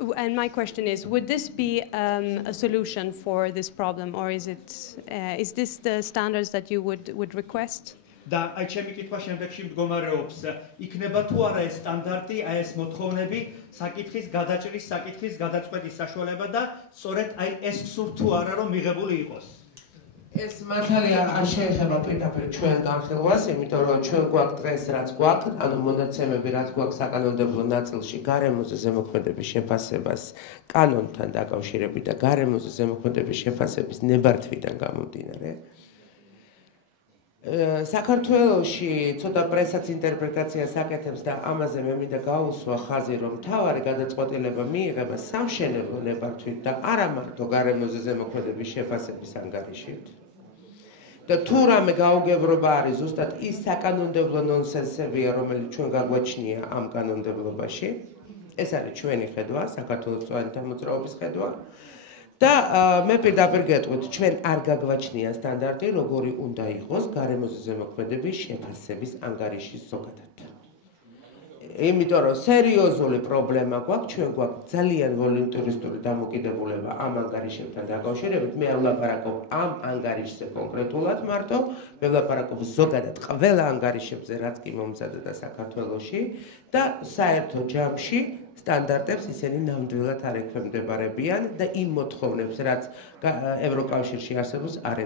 And my question is, would this be a solution for this problem, or is this the standards that you would request? და აი ჩემი კითხვა შემდეგში მდგომარეობს, იქნება თუ არა ეს სტანდარტი, აი ეს მოთხოვნები საკითხის გადაჭრის, საკითხის გადაწყვეტის საშუალება და სწორედ აი ეს სურთ თუ არა რომ მიღებული იყოს. ეს მართალია არ შეეხება პირდაპირ ჩვენ განხილვას, იმიტომ რომ ჩვენ გვაქვს დღეს რაც გვაქვს, ანუ მონაცემები რაც გვაქვს საკანონმდებლო ნაწილში გარემოზე ზემოქმედების შეფასებას კანონთან დაკავშირებით და გარემოზე ზემოქმედების შეფასების ნებართვიდან გამომდინარე. საქართველოში ცოტა პრესაც ინტერპრეტაციას აკეთებს და ამაზე მე მინდა გაუსვა ხაზი, რომ მთავარი გადაწყვეტილება მიიღება სამშენებლო ნებართვით და არა მარტო გარემოზე ზემოქმედების შეფასების ანგარიშით. და თუ რამე გაუგებრობა არის ზუსტად ის საკანონმდებლო ნონსენსებია, რომელიც ჩვენ გაგვაჩნია ამ კანონმდებლობაში, ეს არის ჩვენი ხედვა, საქართველოს წვანთა მოძრაობის ხედვა. და მე პირდაპირ გეტყვით, ჩვენ არ გაგვაჩნია სტანდარტი, როგორი უნდა იყოს გარემოზე ზემოქმედების შეფასების ანგარიშის ზოგადად. იმიტომ რომ სერიოზული პრობლემა გვაქვს, ჩვენ გვაქვს ძალიან ვოლუნტარისტული დამოკიდებულება ამ ანგარიშებთან დაკავშირებით. მე ვლაპარაკობ ამ ანგარიშზე კონკრეტულად მარტო, მე ვლაპარაკობ ზოგადად ყველა ანგარიშებზე, რაც კი მომზადდა საქართველოში და საერთო ჯამში სტანდარტებს ისინი ნამდვილად არ ექვემდებარებიან და იმ მოთხოვნებს, რაც ევროკავშირში არსებობს, არ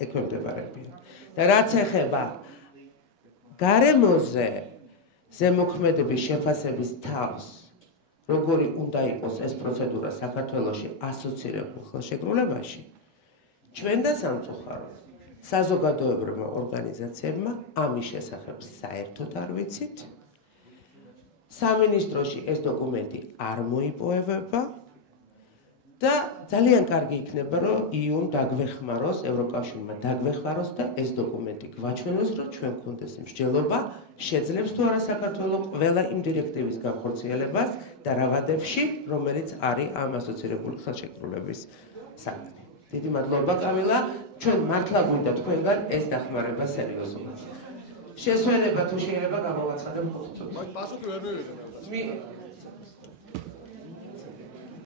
ექვემდებარებიან. და რაც ეხება გარემოზე ზემოქმედების შეფასების თავს, როგორი უნდა იყოს ეს პროცედურა საქართველოში ასოცირებულ ხელშეკრულებაში, ჩვენ და სამწუხაროდ საზოგადოებრივმა ორგანიზაციებმა ამის შესახებ საერთოდ არ ვიცით. სამინისტროში ეს დოკუმენტი არ მოიპოვება და ძალიან კარგი იქნება, რომ იუმ დაგვეხმაროს, ევროკავშირმა დაგვეხმაროს და ეს დოკუმენტი გვაჩვენოს, რომ ჩვენ გქონდეს მსჯელობა, შეძლებს თუ არა საქართველოს ყველა იმ დირექტივის განხორციელებას და რაღაცებში, რომელიც არის ამ ასოცირებული ხელშეკრულების საგანი. დიდი მადლობა კამილა, ჩვენ მართლა გვინდა თქვენგან ეს დახმარება სერიოზულად. შესვენება თუ შეიძლება გამოვაცხადებ ხოლმე. პასუხი ვერ მივიღე.